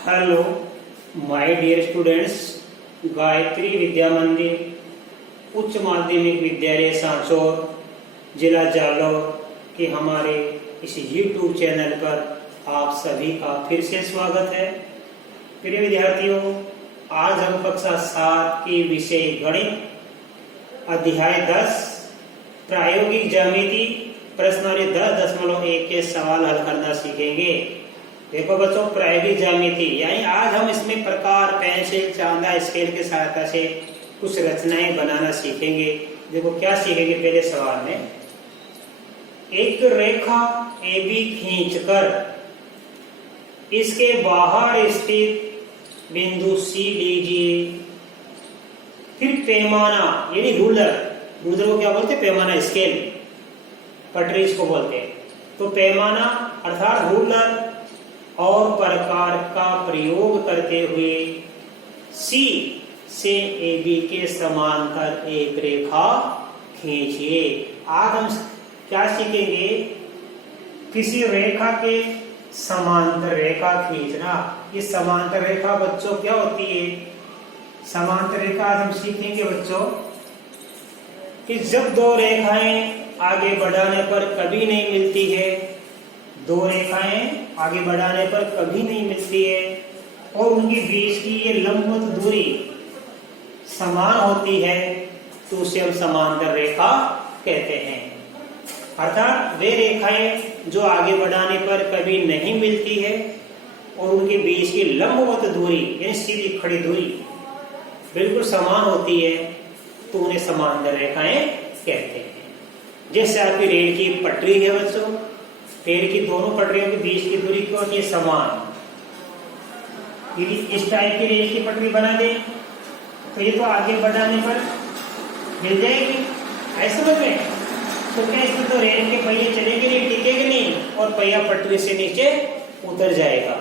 Hello my dear students, Gayatri Vidya Mandir उच्च माध्यमिक विद्यालय सांचौर जिला जालौर के हमारे इस YouTube चैनल पर आप सभी का फिर से स्वागत है। प्रिय विद्यार्थियों, आज हम कक्षा 7 के विषय गणित अध्याय 10 प्रायोगिक ज्यामिति प्रश्नावली 10.1 के सवाल हल करना सीखेंगे। देखो बच्चों, प्रायोगिक ज्यामिति यानी आज हम इसमें प्रकार, पेंसिल, चांदा, स्केल की सहायता से कुछ रचनाएं बनाना सीखेंगे। देखो क्या सीखेंगे। पहले सवाल में एक रेखा AB खींचकर इसके बाहर स्थित बिंदु C लीजिए। फिर पैमाना यानी रूलर को क्या बोलते हैं? पैमाना, स्केल, पटरी इसको बोलते हैं। तो पैमाना अर्थात रूलर और प्रकार का प्रयोग करते हुए C से AB के समांतर एक रेखा खींचिए। आज हम क्या सीखेंगे? किसी रेखा के समांतर रेखा खींचना। ये समांतर रेखा बच्चों क्या होती है? समांतर रेखा आज हम सीखेंगे बच्चों कि जब दो रेखाएं आगे बढ़ाने पर कभी नहीं मिलती है, दो रेखाएं आगे बढ़ाने पर कभी नहीं मिलती है और उनके बीच की ये लंबवत दूरी समान होती है, तो उसे हम समांतर रेखा कहते हैं। अर्थात वे रेखाएं जो आगे बढ़ाने पर कभी नहीं मिलती है और उनके बीच की लंबवत दूरी यानी सीधी खड़ी दूरी बिल्कुल समान होती है, तो उन्हें समांतर रेखाएं कहते हैं। जैसे आपकी रेल की पटरी है बच्चों, रेल की दोनों पटरियों के बीच की दूरी क्या होती है? समान। यदि इस टाइप की रेल की पटरी बना दे तो ये तो आगे बढ़ाने पर मिल जाएगी, ऐसे समझ में। तो क्या इसमें तो रेल के पहिए चलेंगे नहीं, टिकेंगे नहीं और पहिया पटरी से नीचे उतर जाएगा।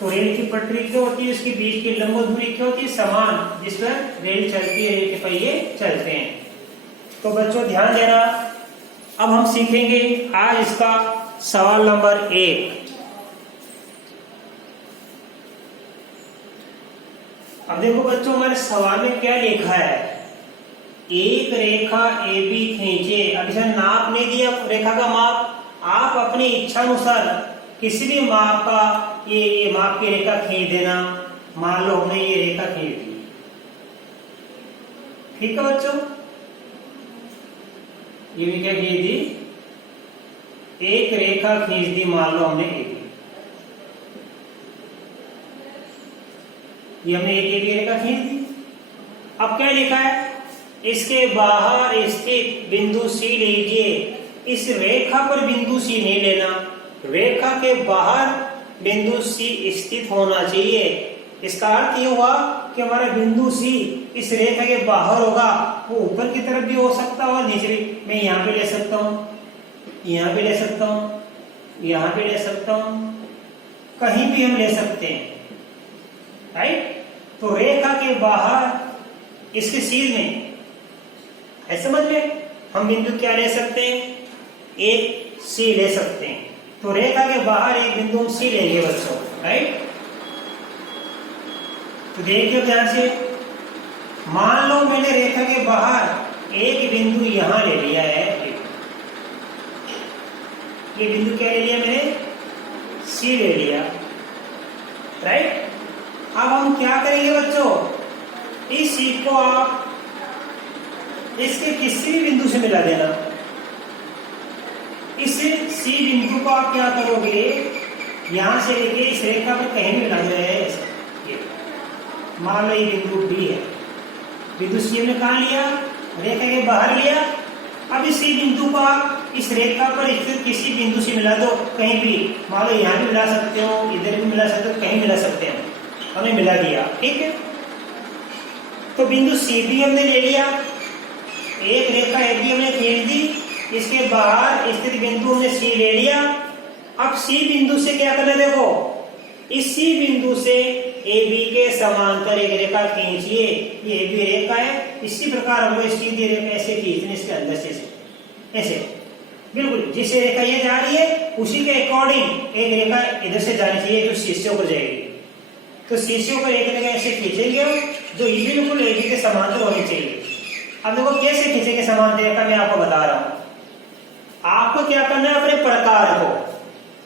तो रेल की पटरी क्या होती है? उसके बीच की लंब दूरी क्या होती है? समान, जिस पर रेल चलती है, रेल के पहिए चलते हैं। तो बच्चों ध्यान देना, अब हम सीखेंगे आज इसका सवाल नंबर 1। अब देखो बच्चों, हमारे सवाल में क्या लिखा है? एक रेखा AB खींचे। अब इसे नाप नहीं दिया, रेखा का माप। आप अपनी इच्छा अनुसार किसी भी माप का ये माप की रेखा खींच देना। मान लो हमने ये रेखा खींच दी, ठीक है बच्चों। ये भी क्या खींच दी? एक रेखा खींच दी, मान लो हमने AB। ये हमने एक रेखा खींच दी। अब क्या लिखा है? इसके बाहर स्थित बिंदु C लीजिए। इस रेखा पर बिंदु C नहीं लेना, रेखा के बाहर बिंदु C स्थित होना चाहिए। इसका अर्थ ये हुआ कि हमारा बिंदु C इस रेखा के बाहर होगा। वो ऊपर की तरफ भी हो सकता है, नीचे भी। मैं यहाँ पे ले सकता हूँ, यहाँ पे ले सकता हूँ, यहाँ पे ले सकता हूँ, कहीं भी हम ले सकते हैं, राइट। तो रेखा के बाहर इसके सीध में है, समझ में, हम बिंदु क्या ले सकते हैं? एक C ले सकते हैं। तो रेखा के बाहर एक बिंदु हम C लेंगे बच्चों, राइट। तो देखिए ध्यान से, मान लो मैंने रेखा के बाहर एक बिंदु यहां ले लिया है। ये बिंदु क्या ले लिया मैंने? C ले लिया, राइट। अब हम क्या करेंगे बच्चों? इस C को आप इसके किसी भी बिंदु से मिला देना। इस C बिंदु को आप क्या करोगे? यहां से लेके इस रेखा पर कहीं भी मिला दे। मान लो ये बिंदु B है, बिंदु C हमने कहां लिया? रेखा के बाहर लिया। अब इस C बिंदु को आप इस रेखा पर स्थित किसी बिंदु से मिला दो, कहीं भी। मान लो यहाँ भी मिला सकते हो, इधर भी मिला सकते हो, कहीं मिला सकते हो। हमने मिला दिया, ठीक है। तो बिंदु C भी हमने ले लिया, एक रेखा AB हमने खींच दी, इसके बाहर स्थित बिंदु हमने C ले लिया। अब C बिंदु से क्या करना? देखो, इस C बिंदु से AB के समांतर एक रेखा खींचिए। ये AB रेखा है, इसी प्रकार हमको सीधी रेखा ऐसे खींचनी, इसके अंदर से ऐसे, बिल्कुल जिस रेखा ये जा रही है उसी के अकॉर्डिंग एक रेखा इधर से जानी चाहिए जो C से होकर जाएगी। तो शीशे को एक जगह ऐसे खींचेंगे हम, जो बिल्कुल एक ही के समांतर होनी चाहिए। अब देखो कैसे खींचेंगे समांतर का, मैं आपको बता रहा हूं। आपको क्या करना है,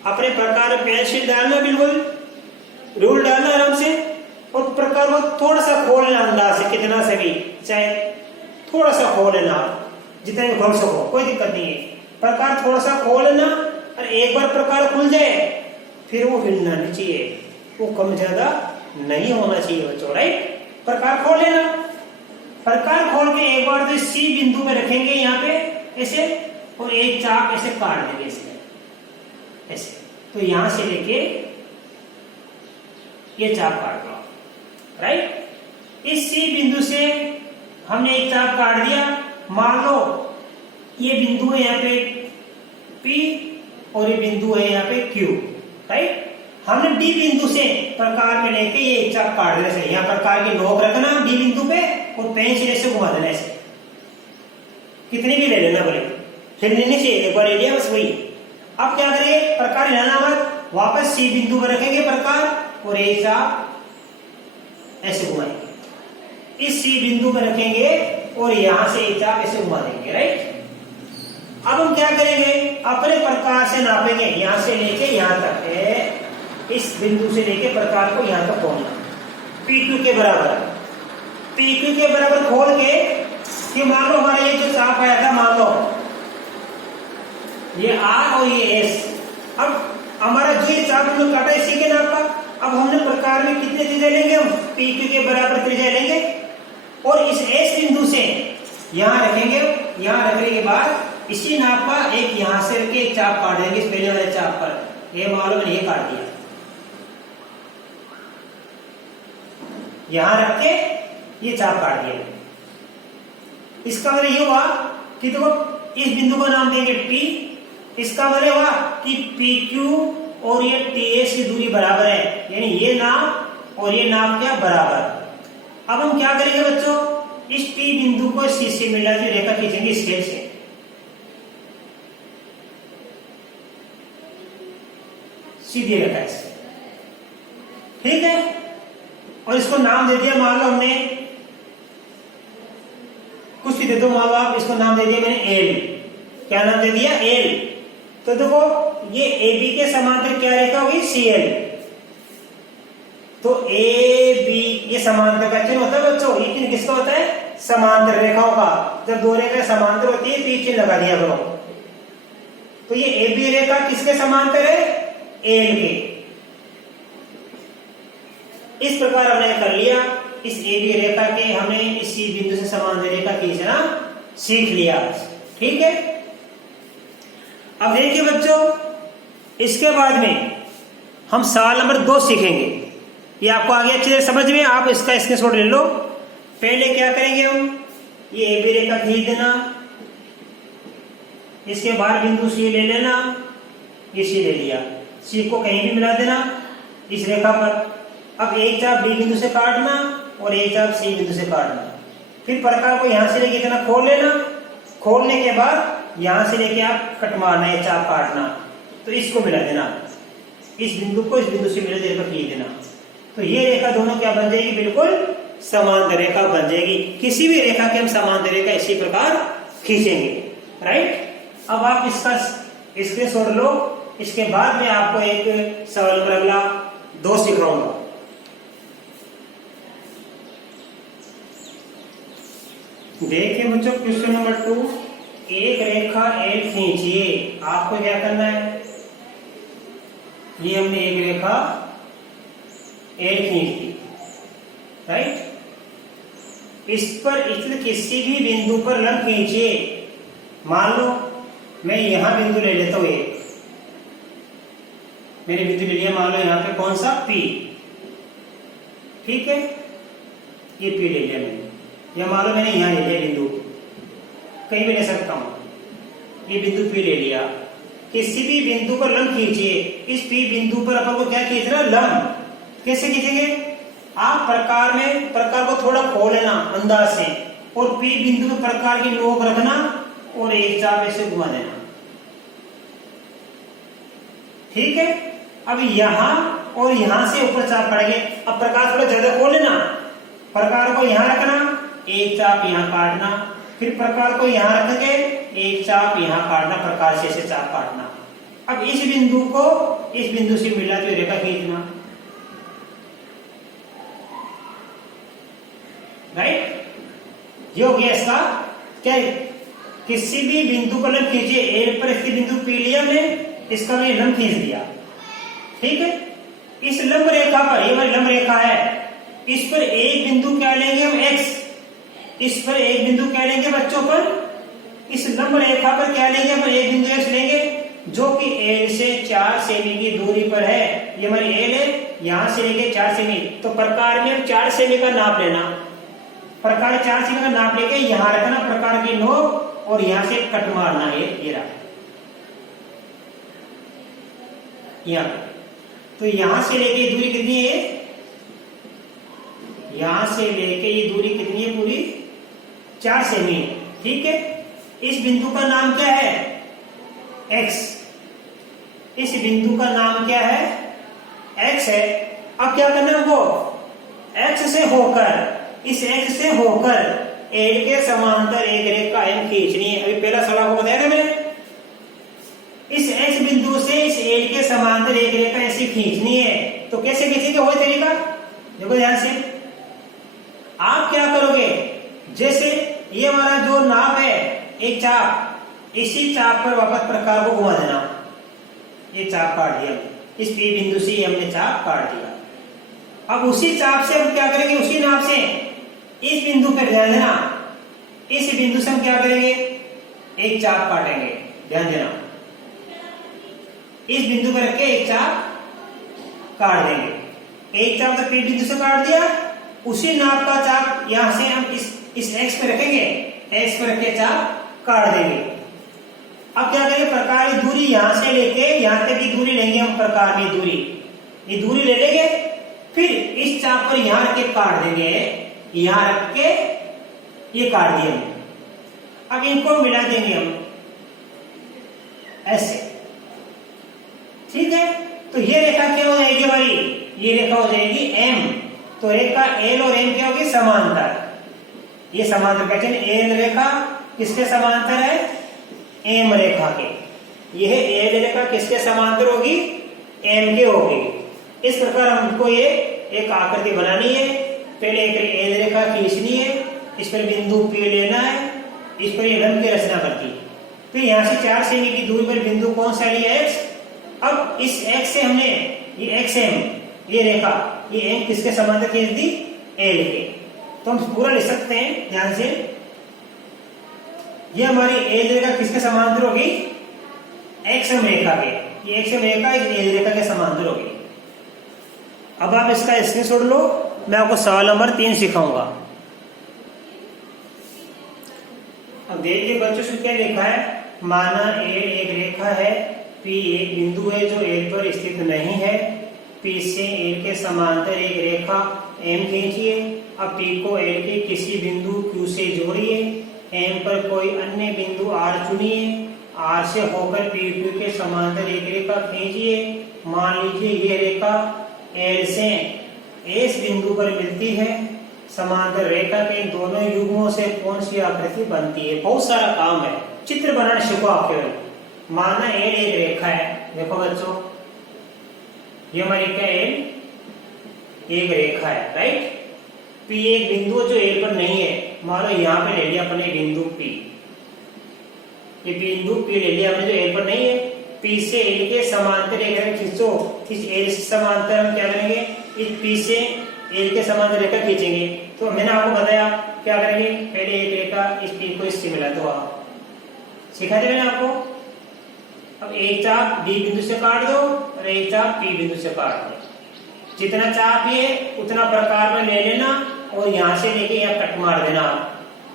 अपने प्रकार पेंसिल डालना, बिल्कुल रूल डालना आराम से, और प्रकार को थोड़ा सा खोल लेना अंदाज से, कितना से भी, चाहे थोड़ा सा खोल लेना, जितना भी खोल सको, कोई दिक्कत नहीं है। प्रकार थोड़ा सा खोल लेना, और एक बार प्रकार खुल जाए फिर वो हिलना नहीं चाहिए, वो कम ज्यादा नहीं होना चाहिए बच्चों, राइट। प्रकार खोल लेना, प्रकार खोल के एक बार तो सी बिंदु में रखेंगे यहाँ पे ऐसे, और एक चाप ऐसे काट देंगे इसमें ऐसे। तो यहां से लेके ये चाप काट लो, राइट। इस सी बिंदु से हमने एक चाप काट दिया। मान लो ये बिंदु है यहाँ पे P और ये बिंदु है यहाँ पे Q, राइट। हमने डी बिंदु से प्रकार में लेके ये एक चाप काट देना चाहिए। यहाँ प्रकार की नोक रखना डी बिंदु पे, और पेंसिल ऐसे घुमा देना ऐसे, कितनी भी ले लेना बोले, हिलने नहीं चाहिए, एक बार ले लिया बस वही। अब क्या करेंगे, प्रकार हिलाना मत, वापस सी बिंदु पर रखेंगे प्रकार, और एक चाप ऐसे घुमाएंगे, इस सी बिंदु पर रखेंगे और यहां से एक चाप ऐसे घुमा देंगे, राइट। अब हम क्या करेंगे, अपने प्रकार से नापेंगे, यहां से लेके यहां तक है, इस बिंदु से लेके प्रकार को यहां तक खोलना, PQ के बराबर। PQ के बराबर खोल के, कि मान लो हमारा ये जो चाप आया था, मान लो ये R और ये S, अब हमारा जो ये चाप हमने काटा इसी के नाप का। अब हमने प्रकार में कितने त्रिज्या लेंगे, हम PQ के बराबर त्रिज्या लेंगे, और इस S बिंदु से यहां रखेंगे। यहां रखने के बाद इसी नाप का एक यहां से रख के एक चाप काट देंगे, इस पहले वाले चाप पर। ये मान लो मैंने ये काट दिया, यहां रख के ये चाप काट दिया। इसका मतलब ये हुआ कि देखो इस बिंदु को नाम देंगे T, इसका मतलब हुआ कि PQ और ये TS की दूरी बराबर है, यानी ये नाप और ये नाप क्या बराबर। अब हम क्या करेंगे बच्चों, इस T बिंदु को C से मिलाती रेखा खींचेंगे स्केल से, सीधी रेखा से, ठीक है। और इसको नाम दे दिया, मान लो हमने कुछ भी दे दो, मान लो आप इसको नाम दे दिया मैंने L। क्या नाम दे दिया, L। तो देखो ये AB के समांतर क्या रेखा होगी, CL। तो AB ये समांतर का चिन्ह होता है बच्चों, ये चिन्ह किसका होता है, समांतर रेखाओं का। जब दो रेखाएं समांतर होती है तो ये चिन्ह लगा दिया करो। तो ये AB रेखा किसके समांतर है, L के। इस प्रकार हमने कर लिया, इस AB रेखा के हमने इसी बिंदु से समांतर रेखा खींचना सीख लिया, ठीक है। अब देखिए बच्चों, इसके बाद में हम सवाल नंबर 2 सीखेंगे। ये आपको आगे अच्छी तरह समझ में, आप इसका स्क्रीनशॉट ले लो। पहले क्या करेंगे हम, ये AB रेखा खींच देना, इसके बाद बिंदु C ले लेना, ये C ले लिया, C को कहीं भी मिला देना इस रेखा पर। अब एक चाप B बिंदु से काटना और एक चाप C बिंदु से काटना, फिर प्रकार को यहां से लेके इतना खोल लेना, खोलने के बाद यहां से लेके आप कट मारना, ये चाप काटना, तो इसको मिला देना, इस बिंदु को इस बिंदु से मिला देकर खींच देना। तो ये रेखा दोनों क्या बन जाएगी, बिल्कुल समांतर रेखा बन जाएगी। किसी भी रेखा के हम समांतर रेखा इसी प्रकार खींचेंगे, राइट। अब आप इसका स्क्रीनशॉट लो, इसके बाद में आपको एक सवाल नंबर अगला 2 सिखाऊंगा। देखिए बच्चों, क्वेश्चन नंबर 2, एक रेखा L खींचिए। आपको क्या करना है, ये हमने एक रेखा L खींच दी, राइट। इस पर स्थित किसी भी बिंदु पर लंब खींचिए। मान लो मैं यहां बिंदु ले लेता हूं, एक मैंने बिंदु ले लिया, मान लो यहां पे कौन सा, P, ठीक है। ये P ले लिया मैंने, या मान लो मैंने यहां ले लिया बिंदु, कहीं भी ले सकता हूं, ये बिंदु P ले लिया। किसी भी बिंदु पर लंब खींचिए। इस P बिंदु पर अपन को क्या खींचना, लंब। कैसे खींचेंगे, आप प्रकार में प्रकार को थोड़ा खोल लेना अंदाज से, और P बिंदु में प्रकार की नोक रखना और एक चाप ऐसे घुमा देना, ठीक है। अब यहाँ और यहाँ से ऊपर चाप पड़ेंगे। अब प्रकार थोड़ा ज्यादा खोल लेना, प्रकार को यहाँ रखना, एक चाप यहाँ काटना, फिर प्रकार को यहाँ रख के एक चाप यहाँ काटना, प्रकार से चाप काटना। अब इस बिंदु को इस बिंदु से मिलाती हुई रेखा खींचना, राइट। ये हो गया इसका क्या, किसी भी बिंदु को लंब खींचिए, ए पर स्थित बिंदु पी लिया हमने, इसका मैं लंब खींच दिया, ठीक है। इस लंब रेखा पर, ये हमारी लंब रेखा है, इस पर एक बिंदु क्या लेंगे हम, एक्स। इस पर एक बिंदु क्या लेंगे बच्चों पर, इस लंब रेखा पर क्या लेंगे हम, एक बिंदु एक्स लेंगे, जो कि एल से 4 सेमी की दूरी पर है। ये हमारी एल है, यहां से लेके 4 सेमी, तो प्रकार में 4 सेमी का नाप लेना, प्रकार 4 सेमी का नाप लेके यहां रखना प्रकार की नोक, और यहां से कट मारना है, ये रहा यहां। तो यहां से लेके ये दूरी कितनी है, यहां से लेके ये दूरी कितनी है, पूरी 4 सेमी, ठीक है। इस बिंदु का नाम क्या है, एक्स। इस बिंदु का नाम क्या है, एक्स है। अब क्या करना है हमको, एक्स से होकर, इस एक्स से होकर एल के समांतर एक रेखा एम खींचनी है। अभी पहला सवाल आपको बताया था मैंने, इस एक्स बिंदु से इस एल के समांतर एक रेखा ऐसी खींचनी है। तो कैसे खींचेंगे, वही तरीका देखो ध्यान से। आप क्या करोगे, जैसे ये हमारा जो नाप है, एक चाप, इसी चाप पर वापस प्रकार को घुमा देना, ये चाप काट दिया, इस पी बिंदु से हमने चाप काट दिया। अब उसी चाप से हम क्या करेंगे, उसी नाप से इस बिंदु पर ध्यान देना, इस बिंदु से हम क्या करेंगे, एक चाप काटेंगे, ध्यान देना, इस बिंदु पर रख के एक चाप काट देंगे। एक चाप तो पी बिंदु से काट दिया, उसी नाप का चाप यहां से हम इस एक्स पे रखेंगे, एक्स पर रख के चाप काट देंगे। अब क्या करेंगे, प्रकार की दूरी यहां से लेके यहां तक की दूरी लेंगे हम, प्रकार की दूरी, ये दूरी ले लेंगे, फिर इस चाप पर यहां रख के काट देंगे, यहां रख के ये काट दिया हमने। अब इनको मिला देंगे हम ऐसे, ठीक है। तो ये रेखा क्या हो जाएगी हमारी, ये रेखा हो जाएगी एम। तो रेखा एल और एम क्या होगी, समांतर। ये समांतर कहते हैं, एल रेखा किसके समांतर है, एम रेखा के। यह एल रेखा किसके समांतर होगी, एम के होगी। इस प्रकार हमको ये एक आकृति बनानी है। पहले एक एल रेखा खींचनी है, इस पर बिंदु पी लेना है, इस पर ये लंब की रचना करती है। फिर यहां से 4 सेमी की दूरी पर बिंदु कौन सा लिया, एक्स। अब इस एक्स से हमने ये एक्स एम, ये रेखा, ये एम किसके समांतर खींच दी, एल के। तो हम पूरा लिख सकते हैं ध्यान से, ये हमारी एल रेखा किसके समांतर होगी, एक्स एम रेखा के। ये एक्स एम रेखा इस एल रेखा के समांतर होगी। अब आप इसका स्क्रीनशॉट लो, मैं आपको सवाल नंबर 3 सिखाऊंगा। अब देखिए बच्चों से क्या लिखा है, माना ए एक रेखा है, पी एक बिंदु है जो एल पर स्थित नहीं है, पी से एल के समांतर एक रेखा एम खींचिए। अब पी को एल के किसी बिंदु क्यू से जोड़िए, एम पर कोई अन्य बिंदु आर चुनिए, आर से होकर पी क्यू के समांतर एक रेखा खींचिए। मान लीजिए ये रेखा एल से इस बिंदु पर मिलती है, समांतर रेखा के इन दोनों युग्मों से कौन सी आकृति बनती है। बहुत सारा काम है, चित्र बनाना सीखो आप केवल। माना एल एक रेखा है, देखो बच्चों ये हमारी क्या एल एक रेखा है, राइट। पी एक बिंदु जो एल पर नहीं है, मान लो यहाँ पे ले लिया अपने बिंदु पी, ये बिंदु पी ले लिया अपने जो एल पर नहीं है। पी से एल के समांतर एक रेखा खींचो, इस एल से समांतर हम क्या करेंगे, इस पी से एल के समांतर रेखा खींचेंगे। तो मैंने आपको बताया क्या करेंगे, पहले एक रेखा इस पी को इससे मिला दो, आप सिखा दिया मैंने आपको। अब एक चाप डी बिंदु से काट दो और एक चाप पी बिंदु से काट दो, जितना चाप ये उतना प्रकार में ले लेना और यहां से लेके यहाँ कट मार देना,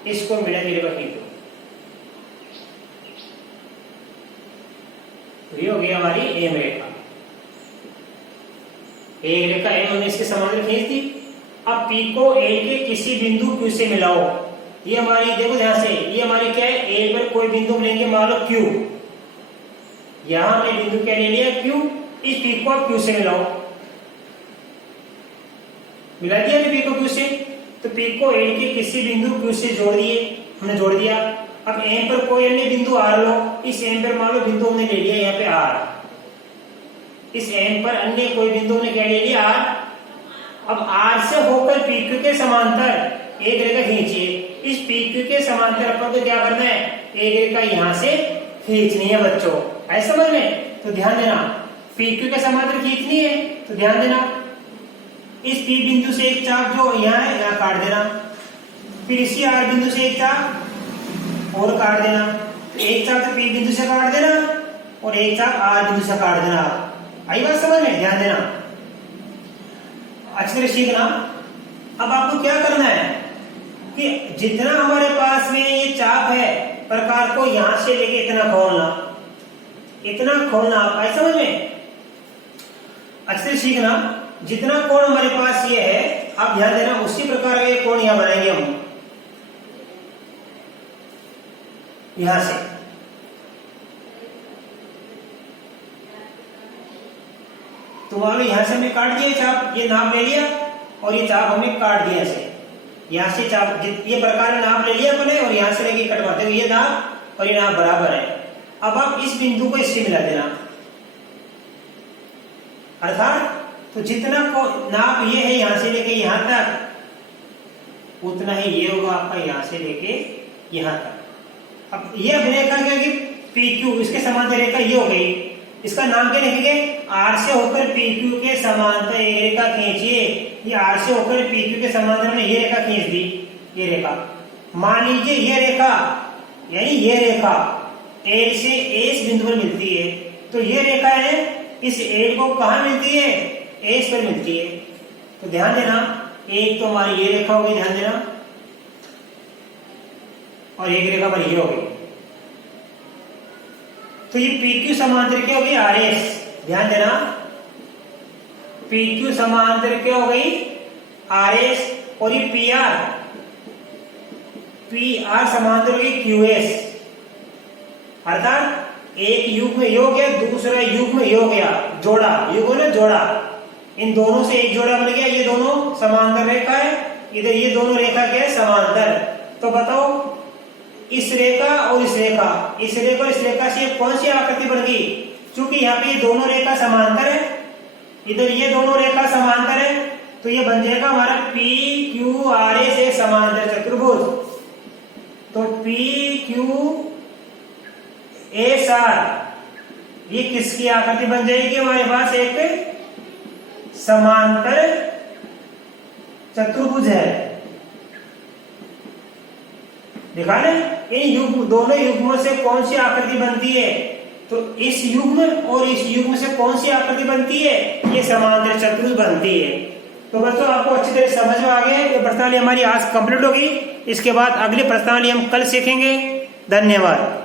इसको मिला रेखा खींचो। ये हो गई हमारी एम रेखा, एक रेखा एम हमने इसके समांतर खींच दी। अब पी को ए के किसी बिंदु क्यू से मिलाओ। ये हमारी देखो ध्यान से, ये हमारी क्या है, ए पर कोई बिंदु लेंगे, मान लो क्यू, यहां हमने बिंदु क्या ले लिया, क्यू। इस पी को आप क्यू से मिलाओ, मिला दिया पी को क्यू से, तो पी को एंड के किसी बिंदु क्यू से जोड़ दिए, हमने जोड़ दिया। अब एम पर कोई अन्य बिंदु आर लो, इस एम पर मान लो बिंदु हमने ले लिया यहाँ पे आर, इस एम पर अन्य कोई बिंदु हमने क्या ले लिया आर। अब आर से होकर पी क्यू के समांतर एक रेखा खींचिए, इस पी क्यू के समांतर अपन को क्या करना है, एक रेखा यहाँ से खींचनी है बच्चों, ऐसा समझ में। तो ध्यान देना पी क्यू के समांतर खींचनी है, तो ध्यान देना इस पी बिंदु से एक चाप जो यहाँ है यहाँ काट देना, फिर इसी आर बिंदु से एक चाप और काट देना, एक चाप तो पी बिंदु से काट देना और एक चाप आर बिंदु से काट देना। आई बात समझ में, ध्यान देना अच्छी तरह सीखना। अब आपको क्या करना है कि जितना हमारे पास में ये चाप है प्रकार को यहां से लेके इतना खोलना, इतना खोलना, ऐसा समझ में अच्छे से सीखना। जितना कोण हमारे पास ये है आप ध्यान देना, उसी प्रकार के कोण यहां बनाएंगे हम यहां से। तो मान लो यहां से हमने काट दिया चाप, ये नाप ले लिया और ये चाप हमने काट दिया ऐसे, यहां से चाप ये प्रकार में नाप ले लिया अपने और यहां से लेके कटवाते हुए ये नाप और ये नाप बराबर है। अब आप इस बिंदु को इससे मिला देना, अर्थात तो जितना को नाप ये है यहां से लेके यहां तक उतना ही ये होगा आपका यहां से लेके यहां तक। अब ये रेखा क्या कि पी क्यू, इसके समांतर रेखा ये हो गई, इसका नाम क्या लिखेंगे, आर से होकर पी क्यू के समांतर एक रेखा खींचिए। ये आर से होकर पी क्यू के समांतर में ये रेखा खींच दी, ये रेखा मान लीजिए ये रेखा यानी ये रेखा एल से एस बिंदु पर मिलती है, तो ये रेखा है इस एल को कहां मिलती है, एस पर मिलती है। तो ध्यान देना एक तो हमारी ये रेखा होगी, ध्यान देना, और एक रेखा पर ये होगी। तो ये पी क्यू समांतर क्या होगी, आर एस, ध्यान देना पी क्यू समांतर क्या हो गई आर एस, और ये पी आर समांतर होगी क्यू एस, अर्थात एक युग में योग गया दूसरा युग में योग गया, जोड़ा युग ने जोड़ा, इन दोनों से एक जोड़ा बन गया, ये दोनों समांतर रेखा है, इधर ये दोनों रेखा क्या है समांतर। तो बताओ इस रेखा और इस रेखा, इस रेखा और इस रेखा से कौन सी आकृति बन गई, क्योंकि यहाँ पे ये दोनों रेखा समांतर है, इधर ये दोनों रेखा समांतर है, तो ये बन जाएगा हमारा पी क्यू आर एस एक समांतर चतुर्भुज। तो पी क्यू एस आर ये किसकी आकृति बन जाएगी, हमारे पास एक समांतर चतुर्भुज है। देखा ना, इन युग्म दोनों युग्मों से कौन सी आकृति बनती है, तो इस युग्म और इस युग्म से कौन सी आकृति बनती है, ये समांतर चतुर्भुज बनती है। तो बच्चों आपको अच्छी तरह समझ में आ गया। ये प्रश्नावली हमारी आज कंप्लीट होगी, इसके बाद अगली प्रश्नावली हम कल सीखेंगे। धन्यवाद।